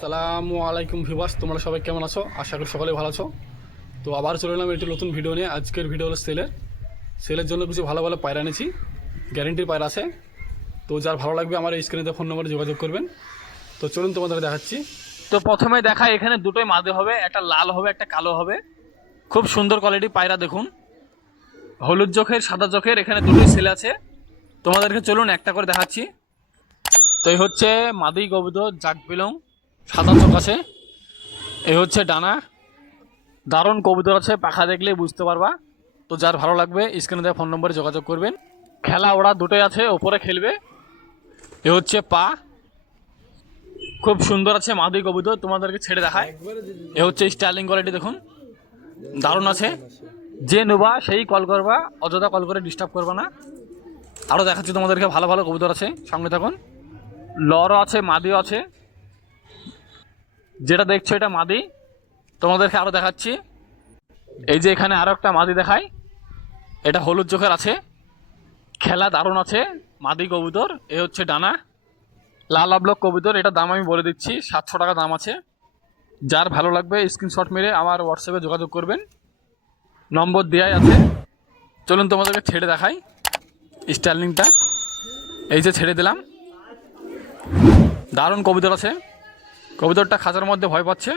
আসসালামু আলাইকুম ভিবাস তোমরা সবাই কেমন আছো? আশা করি সকলে ভালো আছো। তো আবার চলে এলাম একটি নতুন ভিডিও নিয়ে। আজকের ভিডিও হলো সেলের সেলের জন্য কিছু ভালো ভালো পায়রা এনেছি। গ্যারেন্টির পায়রা আছে। তো যার ভালো লাগবে আমার এই স্ক্রিনেতে ফোন নম্বরে যোগাযোগ করবেন। তো চলুন তোমাদের দেখাচ্ছি। তো প্রথমে দেখা, এখানে দুটোই মাদে হবে। একটা লাল হবে, একটা কালো হবে। খুব সুন্দর কোয়ালিটি পায়রা, দেখুন। হলুদ চোখের, সাদা চোখের, এখানে দুটোই সেল আছে। তোমাদেরকে চলুন একটা করে দেখাচ্ছি। তো এই হচ্ছে মাদি গবিদ জাক বিলং সাদা চোখ আছে এই হচ্ছে ডানা। দারুণ কবুতর আছে, পাখা দেখলে বুঝতে পারবা। তো যার ভালো লাগবে, স্ক্রিনে দেওয়া ফোন নম্বরে যোগাযোগ করবেন। খেলা ওরা দুটোই আছে, ওপরে খেলবে। এ হচ্ছে পা। খুব সুন্দর আছে মাদি কবুতর, তোমাদেরকে ছেড়ে দেখায়। এ হচ্ছে স্টাইলিং কোয়ালিটি, দেখুন। দারুণ আছে। যে নেবা, সেই কল করবা, অযথা কল করে ডিস্টার্ব করবা না। আরও দেখাচ্ছি তোমাদেরকে, ভালো ভালো কবুতর আছে সঙ্গে থাকুন। লরও আছে, মাদিও আছে। যেটা দেখছ এটা মাদি। তোমাদেরকে আরও দেখাচ্ছি। এই যে এখানে আরও একটা মাদি দেখাই। এটা হলুদ চোখের আছে। খেলা দারুণ আছে। মাদি কবুতর, এ হচ্ছে ডানা। লাল আবলক কবুতর, এটা দাম আমি বলে দিচ্ছি। সাতশো টাকা দাম আছে। যার ভালো লাগবে স্ক্রিনশট মেরে আমার হোয়াটসঅ্যাপে যোগাযোগ করবেন। নম্বর দেওয়াই আছে। চলুন তোমাদেরকে ছেড়ে দেখাই স্টাইলিংটা। এই যে ছেড়ে দিলাম। দারুণ কবুতর আছে। কবুতরটা খাঁচার মধ্যে ভয় পাচ্ছে।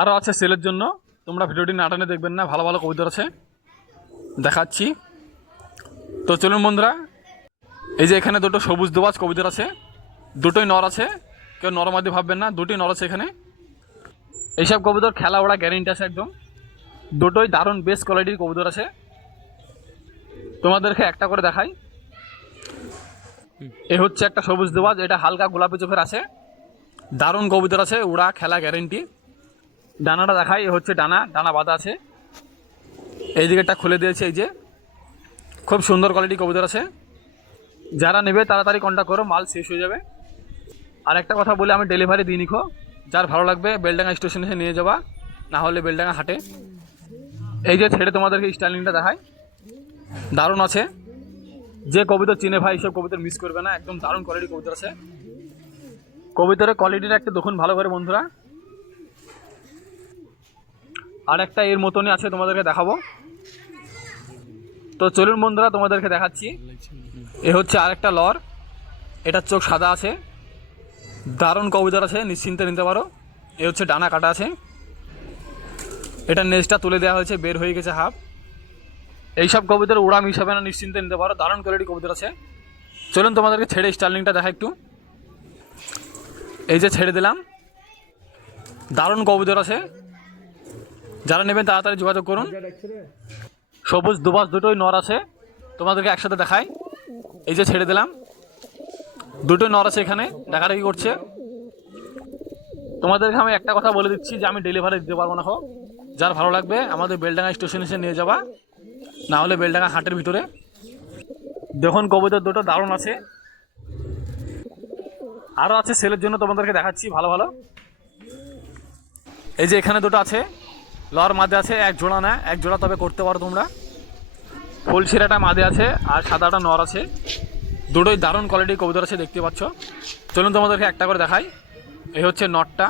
আরও আছে সেলের জন্য। তোমরা ভিডিওটি নাটানে দেখবেন না, ভালো ভালো কবুতর আছে। দেখাচ্ছি। তো চলুন বন্ধুরা, এই যে এখানে দুটো সবুজ দোবাজ কবিতার আছে, দুটোই নর আছে, কেউ নরমাদি ভাববেন না, দুটোই নর আছে এখানে। এইসব কবুতর খেলা ওরা গ্যারেন্টি আছে একদম। দুটোই দারুণ বেস্ট কোয়ালিটির কবুতর আছে। তোমাদেরকে একটা করে দেখাই। এ হচ্ছে একটা সবুজ দোবাজ, এটা হালকা গোলাপি চোখের আছে। দারুণ কবুতর আছে, উড়া, খেলা গ্যারেন্টি ডানাটা দেখাই হচ্ছে ডানা ডানা বাঁধা আছে। এই দিকেরটা খুলে দিয়েছে, এই যে। খুব সুন্দর কোয়ালিটি কবুতর আছে। যারা নেবে, তাড়াতাড়ি কন্ট্যাক্ট করো, মাল শেষ হয়ে যাবে। আর একটা কথা বলে আমি ডেলিভারি দিই নিখো। যার ভালো লাগবে, বেলডাঙ্গা স্টেশনে এসে নিয়ে যাবা, না হলে বেলডাঙ্গা হাটে। এই যে ছেড়ে তোমাদেরকে স্টাইলিংটা দেখায় দারুণ আছে। যে কবিতা চিনে ভাই এইসব কবিতা মিস করবে না, একদম দারুণ কোয়ালিটি কবিতর আছে। কবিতরের কোয়ালিটিটা একটু দেখুন ভালো করে বন্ধুরা। আর একটা এর মতনই আছে, তোমাদেরকে দেখাবো। তো চলুন বন্ধুরা, তোমাদেরকে দেখাচ্ছি। এ হচ্ছে আরেকটা লর এটার চোখ সাদা আছে। দারুণ কবুতর আছে, নিশ্চিন্তে নিতে পারো। এ হচ্ছে ডানা কাটা আছে। এটার নেজটা তুলে দেওয়া হয়েছে, বের হয়ে গেছে হাফ। এইসব কবুতর উড়া মিস হবে না, নিশ্চিন্তে নিতে পারো। দারুণ কোয়ালিটি কবিতার আছে। চলুন তোমাদেরকে ছেড়ে স্টার্লিংটা দেখা একটু। এই যে ছেড়ে দিলাম। দারুণ কবুতর আছে। যারা নেবেন তাড়াতাড়ি যোগাযোগ করুন। সবুজ দুবাস দুটোই নর আছে। তোমাদেরকে একসাথে দেখাই। এই যে ছেড়ে দিলাম। দুটোই নর আছে এখানে। দেখাটা কি করছে। তোমাদেরকে আমি একটা কথা বলে দিচ্ছি যে আমি ডেলিভারি দিতে পারব না হোক যার ভালো লাগবে, আমাদের বেলডাঙ্গা স্টেশন এসে নিয়ে যাবা। না হলে বেলডাঙ্গা হাটের ভিতরে। দেখুন কবুতর দুটো দারুণ আছে। আরও আছে সেলের জন্য তোমাদেরকে দেখাচ্ছি, ভালো ভালো। এই যে এখানে দুটো আছে, লর মাঝে আছে, এক জোড়া না, এক জোড়া তবে করতে পারো তোমরা। ফুলশিরাটা মাদে আছে, আর সাদাটা নর আছে। দুটোই দারুণ কোয়ালিটির কবুতর আছে, দেখতে পাচ্ছ। চলুন তোমাদেরকে একটা করে দেখাই। এই হচ্ছে নটটা।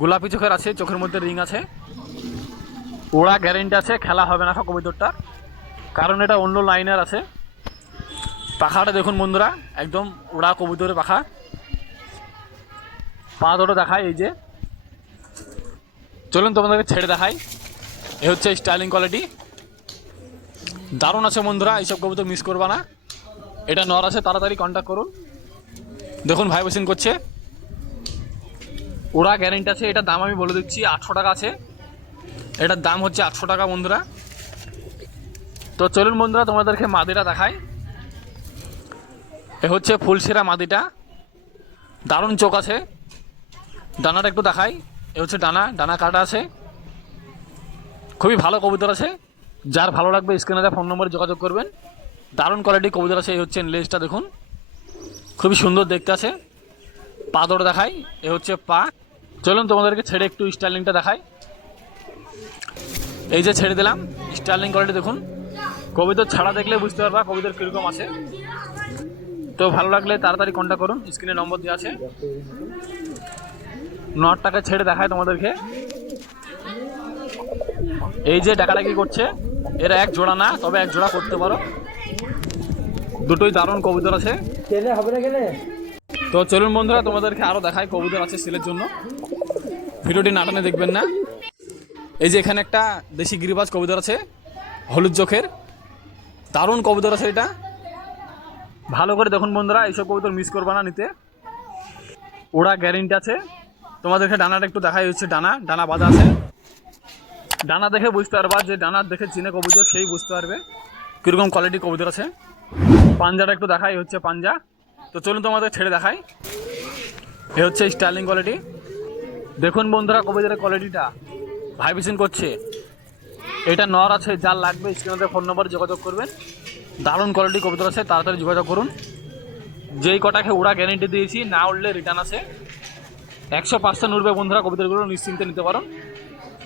গোলাপি চোখের আছে, চোখের মধ্যে রিং আছে। ওরা গ্যারেন্টি আছে, খেলা হবে না কবুতরটা। কারণ এটা অন্য লাইনের আছে। পাখাটা দেখুন বন্ধুরা, একদম ওড়া কবুতরের পাখা। পা দুটো দেখায় এই যে। চলুন তোমাদেরকে ছেড়ে দেখাই। এ হচ্ছে স্টাইলিং কোয়ালিটি। দারুণ আছে বন্ধুরা, এইসব কবুতর মিস করবা না। এটা নর আছে, তাড়াতাড়ি কন্ট্যাক্ট করুন। দেখুন, ভাই ভাইব্রেশন করছে। ওরা গ্যারেন্টি আছে এটার দাম আমি বলে দিচ্ছি, আটশো টাকা আছে। এটার দাম হচ্ছে আটশো টাকা বন্ধুরা। তো চলুন বন্ধুরা, তোমাদেরকে মাদিরা দেখাই। এ হচ্ছে ফুলসেরা মাদিটা। দারুণ চোখ আছে। ডানাটা একটু দেখাই। এ হচ্ছে ডানা ডানা কাটা আছে। খুবই ভালো কবুতর আছে। যার ভালো লাগবে স্ক্রিনে ফোন নম্বরে যোগাযোগ করবেন। দারুণ কোয়ালিটি কবুতর আছে, এই হচ্ছে লেজটা দেখুন। খুবই সুন্দর দেখতে আছে। পা দৌড় দেখাই, এ হচ্ছে পা। চলুন তোমাদেরকে ছেড়ে একটু স্টাইলিংটা দেখাই। এই যে ছেড়ে দিলাম, স্টাইলিং কোয়ালিটি দেখুন। কবিতর ছাড়া দেখলে বুঝতে পারবা কবিতর কীরকম আছে। তো ভালো লাগলে তাড়াতাড়ি কন্ট্যাক্ট করুন স্ক্রিনে নম্বর দেওয়া আছে। নটটাকে ছেড়ে দেখায় তোমাদেরকে। এই যে ডাকাডাকি করছে এরা এক জোড়া না তবে এক জোড়া করতে পারো। দুটোই দারুণ কবুতর আছে। হবে না কেনে? তো চলুন বন্ধুরা তোমাদেরকে আরও দেখায় কবুতর আছে সেলের জন্য। ভিডিওটি নাটানে দেখবেন না। এই যে এখানে একটা দেশি গিরিবাজ কবুতর আছে হলুদ চোখের। দারুণ কবুতর আছে এটা। ভালো করে দেখুন বন্ধুরা এইসব কবুতর মিস করবে না নিতে। ওরা গ্যারেন্টি আছে। তোমাদেরকে ডানাটা একটু দেখাই হচ্ছে ডানা ডানা বাঁধা আছে। ডানা দেখে বুঝতে পারবা যে ডানা দেখে চিনে কবুতর, সেই বুঝতে পারবে কীরকম কোয়ালিটি কবুতর আছে। পাঞ্জাটা একটু দেখাই হচ্ছে পাঞ্জা। তো চলুন তোমাদের ছেড়ে দেখাই। এ হচ্ছে স্টাইলিং কোয়ালিটি দেখুন বন্ধুরা কবিতার কোয়ালিটিটা ভাইব্রেশন করছে। এটা নর আছে যার লাগবে স্ক্রিনে ফোন নম্বরে যোগাযোগ করবেন। দারুণ কোয়ালিটি কবিতা আছে, তাড়াতাড়ি যোগাযোগ করুন। যেই কটাকে ওরা গ্যারেন্টি দিয়েছি, না উঠলে রিটার্ন আছে একশো পার্সেন্ট উঠবে বন্ধুরা কবিতাগুলো, নিশ্চিন্তে নিতে পারো।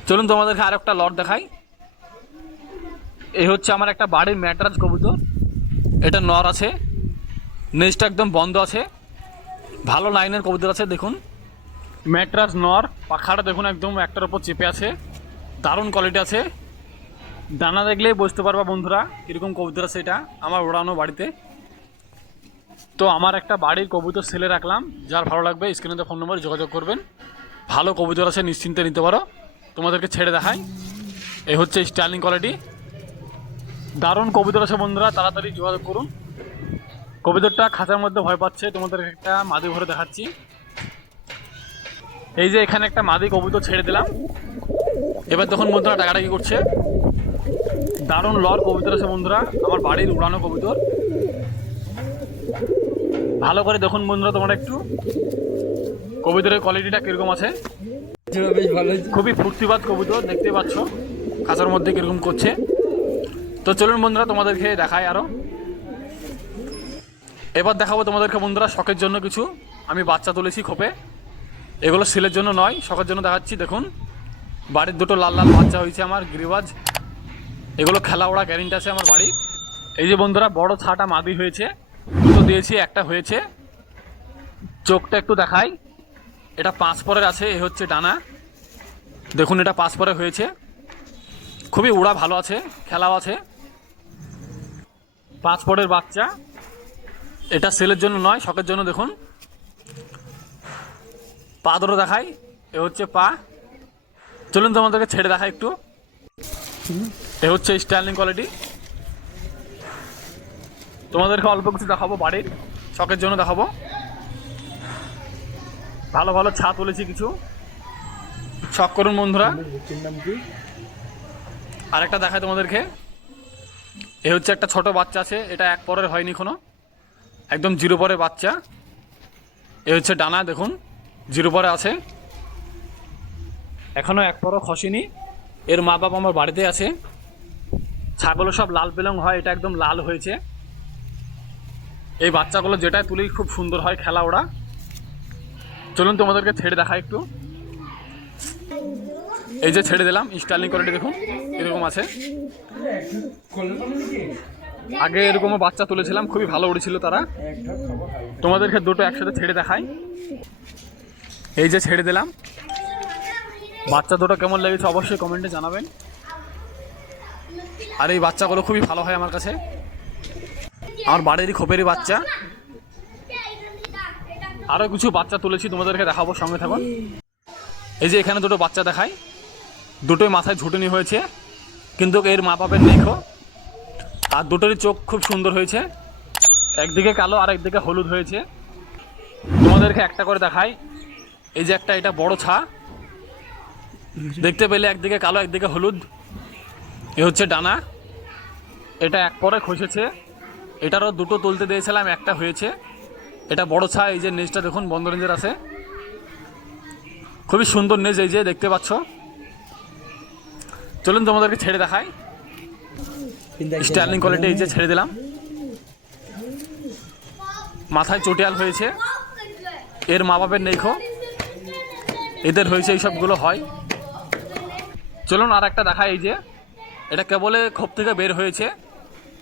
চলুন তোমাদেরকে আর একটা লট দেখাই। এই হচ্ছে আমার একটা বাড়ির ম্যাটরাজ কবুতর। এটা নর আছে, নেজটা একদম বন্ধ আছে। ভালো লাইনের কবুতর আছে, দেখুন। ম্যাট্রাস নর, পাখাটা দেখুন একদম একটার ওপর চেপে আছে। দারুণ কোয়ালিটি আছে। দানা দেখলেই বুঝতে পারবা বন্ধুরা কীরকম কবুতর আছে এটা, আমার ওড়ানো বাড়িতে। তো আমার একটা বাড়ির কবুতর সেলে রাখলাম। যার ভালো লাগবে স্ক্রিনে তো ফোন নম্বরে যোগাযোগ করবেন। ভালো কবুতর আছে, নিশ্চিন্তে নিতে পারো। তোমাদেরকে ছেড়ে দেখাই। এই হচ্ছে স্টাইলিং কোয়ালিটি দারুণ কবুতর আছে বন্ধুরা, তাড়াতাড়ি যোগাযোগ করুন। কবিতরটা খাঁচার মধ্যে ভয় পাচ্ছে তোমাদের একটা মাদি ঘরে দেখাচ্ছি। এই যে এখানে একটা মাদি কবুতর ছেড়ে দিলাম। এবার তখন বন্ধুরা, ডাকাডাকি করছে। দারুণ লর কবুতর আছে বন্ধুরা, আমার বাড়ির উড়ানো কবুতর। ভালো করে দেখুন বন্ধুরা তোমরা একটু। কবুতরের কোয়ালিটিটা কীরকম আছে। খুবই ফুর্তিবাদ কবুতর দেখতে পাচ্ছ, খাঁচার মধ্যে কীরকম করছে। তো চলুন বন্ধুরা, তোমাদেরকে দেখায় আরও এবার দেখাবো তোমাদেরকে বন্ধুরা, শখের জন্য কিছু। আমি বাচ্চা তুলেছি খোপে। এগুলো সেলের জন্য নয়, শখের জন্য দেখাচ্ছি, দেখুন। বাড়ির দুটো লাল লাল বাচ্চা হয়েছে আমার, গিরিবাজ। এগুলো খেলা ওড়া গ্যারেন্টি আছে আমার বাড়ির। এই যে বন্ধুরা, বড় ছাটা মাদি হয়েছে। দুটো দিয়েছি, একটা হয়েছে। চোখটা একটু দেখাই। এটা পাঁচ পরের আছে, এ হচ্ছে ডানা। দেখুন, এটা পাঁচ পরে হয়েছে। খুবই উড়া, ভালো আছে, খেলাও আছে। পাঁচ পরের বাচ্চা। এটা সেলের জন্য নয়, শখের জন্য দেখুন। পা ধরে দেখাই, এ হচ্ছে পা। চলুন তোমাদেরকে ছেড়ে দেখাই একটু। এ হচ্ছে স্টাইলিং কোয়ালিটি। তোমাদেরকে অল্প কিছু দেখাবো বাড়ির, শখের জন্য দেখাবো। ভালো ভালো ছা তুলেছি কিছু। শখ করুন বন্ধুরা। আরেকটা দেখায় তোমাদেরকে। এ হচ্ছে একটা ছোট বাচ্চা আছে, এটা এক পরের হয়নি কোনো একদম জিরো পরের বাচ্চা। এ হচ্ছে ডানা, দেখুন, জিরো পরে আছে। এখনও এক পরও খসেনি। এর মা বাবা আমার বাড়িতে আছে। ছাগলও সব লাল পেলং হয়, এটা একদম লাল হয়েছে। এই বাচ্চাগুলো যেটাই তুলি খুব সুন্দর হয় খেলা ওরা। চলুন তোমাদেরকে ছেড়ে দেখা একটু। এই যে ছেড়ে দিলাম, স্টাইলিং কোয়ালিটি দেখুন, এরকম আছে। আগে এরকমও বাচ্চা তুলেছিলাম, খুবই ভালো উড়েছিল তারা। তোমাদেরকে দুটো একসাথে ছেড়ে দেখাই। এই যে ছেড়ে দিলাম। বাচ্চা দুটো কেমন লেগেছে অবশ্যই কমেন্টে জানাবেন। আর এই বাচ্চাগুলো খুবই ভালো হয় আমার কাছে। আমার বাড়িরই খোপেরই বাচ্চা। আরও কিছু বাচ্চা তুলেছি, তোমাদেরকে দেখাবো, সঙ্গে থাকুন এই যে এখানে দুটো বাচ্চা দেখাই। দুটোই মাথায় ঝুটুনি হয়েছে, কিন্তু এর মা বাপের দেখো আর দুটোরই চোখ খুব সুন্দর হয়েছে। একদিকে কালো, আর একদিকে হলুদ হয়েছে। তোমাদেরকে একটা করে দেখাই। এই যে একটা, এটা বড় ছা। দেখতে পেলে একদিকে কালো, একদিকে হলুদ। এ হচ্ছে ডানা। এটা এক পরে খসেছে। এটারও দুটো তুলতে দিয়েছিলাম, একটা হয়েছে। এটা বড় ছা এই যে নেজটা দেখুন বন্ধ রেঞ্জের আছে। খুবই সুন্দর নেজ এই যে, দেখতে পাচ্ছ। চলুন তোমাদেরকে ছেড়ে দেখাই। স্টাইলিং কোয়ালিটি এই যে ছেড়ে দিলাম। মাথায় চটিয়াল হয়েছে। এর মা বাপের নেইখো। এদের হয়েছে এই সবগুলো হয়। চলুন আর একটা দেখা এই যে। এটা কেবলে খোপ থেকে বের হয়েছে।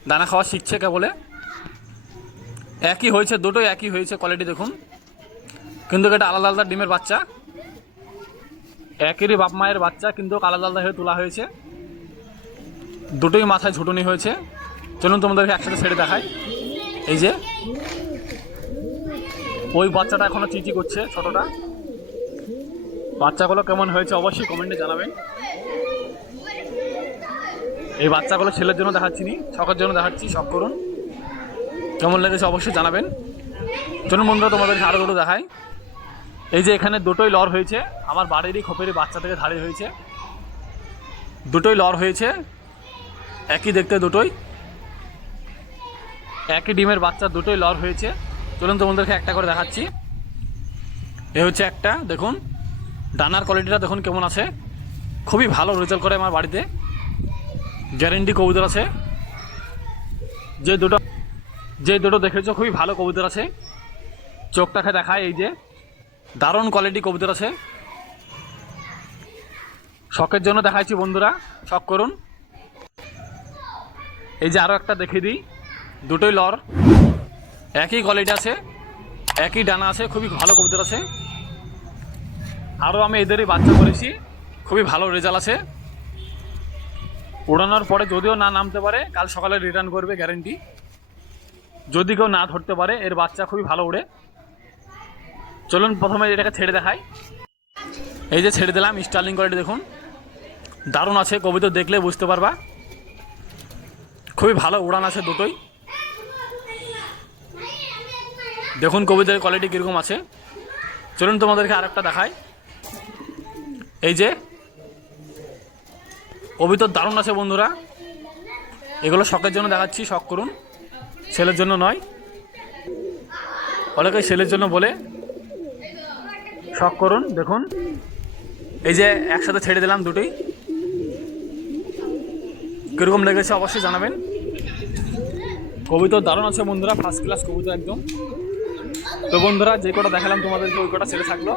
দানা খাওয়া শিখছে কেবলে। একই হয়েছে, দুটোই একই হয়েছে কোয়ালিটি দেখুন। কিন্তু এটা আলাদা আলাদা ডিমের বাচ্চা। একেরই বাপ মায়ের বাচ্চা, কিন্তু আলাদা আলাদা হয়ে তোলা হয়েছে। দুটোই মাথায় ঝুটুনি হয়েছে। চলুন তোমাদেরকে একসাথে ছেড়ে দেখাই। এই যে, ওই বাচ্চাটা এখনও চিচি করছে ছোটটা। বাচ্চাগুলো কেমন হয়েছে অবশ্যই কমেন্টে জানাবেন। এই বাচ্চাগুলো ছেলের জন্য দেখাচ্ছি নি, শখের জন্য দেখাচ্ছি, শখ করুন। কেমন লেগেছে অবশ্যই জানাবেন। চলুন বন্ধুরা, তোমাদেরকে আরও দুটো দেখাই। এই যে এখানে দুটোই লর হয়েছে। আমার বাড়িরই খোপেরই বাচ্চা থেকে ধারে হয়েছে। দুটোই লর হয়েছে। একই দেখতে দুটোই। একই ডিমের বাচ্চা, দুটোই লর হয়েছে। চলুন তোমাদেরকে একটা করে দেখাচ্ছি। এ হচ্ছে একটা, দেখুন। ডানার কোয়ালিটিটা দেখুন কেমন আছে। খুবই ভালো রেজাল্ট করে আমার বাড়িতে। গ্যারেন্টি কবুতর আছে। যে দুটো যে দুটো দেখেছ, খুবই ভালো কবুতর আছে। চোখটাকে দেখায় এই যে। দারুণ কোয়ালিটি কবুতর আছে। শখের জন্য দেখাচ্ছি বন্ধুরা, শখ করুন। এই যে আরও একটা দেখিয়ে দিই, দুটোই লর। একই কোয়ালিটি আছে, একই ডানা আছে, খুবই ভালো কবুতর আছে। আরও আমি এদেরই বাচ্চা করেছি, খুবই ভালো রেজাল্ট আছে। উড়ানোর পরে যদিও না নামতে পারে, কাল সকালে রিটার্ন করবে গ্যারেন্টি যদি কেউ না ধরতে পারে, এর বাচ্চা খুবই ভালো উড়ে। চলুন প্রথমে এটাকে ছেড়ে দেখাই। এই যে ছেড়ে দিলাম, স্টার্লিং কোয়ালিটি দেখুন। দারুণ আছে, কবিতা দেখলে বুঝতে পারবা। খুবই ভালো উড়ান আছে দুটোই। দেখুন কবিতার কোয়ালিটি কীরকম আছে। চলুন তোমাদেরকে আরেকটা দেখাই। এই যে কবিতার দারুণ আছে বন্ধুরা। এগুলো শখের জন্য দেখাচ্ছি, শখ করুন। ছেলের জন্য নয়। অনেকে ছেলের জন্য বলে, শখ করুন, দেখুন। এই যে একসাথে ছেড়ে দিলাম দুটোই কীরকম লেগেছে অবশ্যই জানাবেন। কবিতা দারুণ আছে বন্ধুরা ফার্স্ট ক্লাস কবিতা একদম। তো বন্ধুরা, যে কটা দেখালাম তোমাদেরকে, ওই কটা ছেলে থাকল।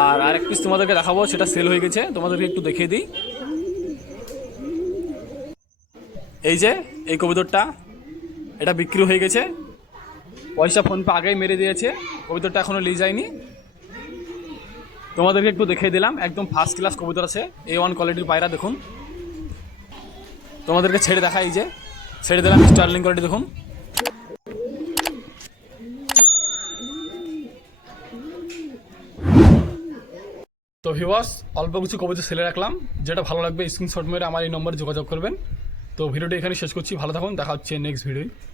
আর আরেক পিস তোমাদেরকে দেখাবো, সেটা সেল হয়ে গেছে। তোমাদেরকে একটু দেখিয়ে দিই। এই যে, এই কবিতরটা এটা বিক্রি হয়ে গেছে। পয়সা ফোনপে আগেই মেরে দিয়েছে। কবিতরটা এখনও নিয়ে যায়নি তোমাদেরকে একটু দেখিয়ে দিলাম। একদম ফার্স্ট ক্লাস কবিতর আছে। এ ওয়ান কোয়ালিটির পায়রা দেখুন। তোমাদেরকে ছেড়ে দেখা এই যে। ছেড়ে দিলাম স্টার্লিং কোয়ালিটি দেখুন। তো ভিওয়াস অল্প কিছু কবিতা সেলে রাখলাম। যেটা ভালো লাগবে স্ক্রিনশট মেরে আমার এই নম্বরে যোগাযোগ করবেন। তো ভিডিওটা এখানে শেষ করছি। ভালো থাকুন দেখা হচ্ছে নেক্সট ভিডিও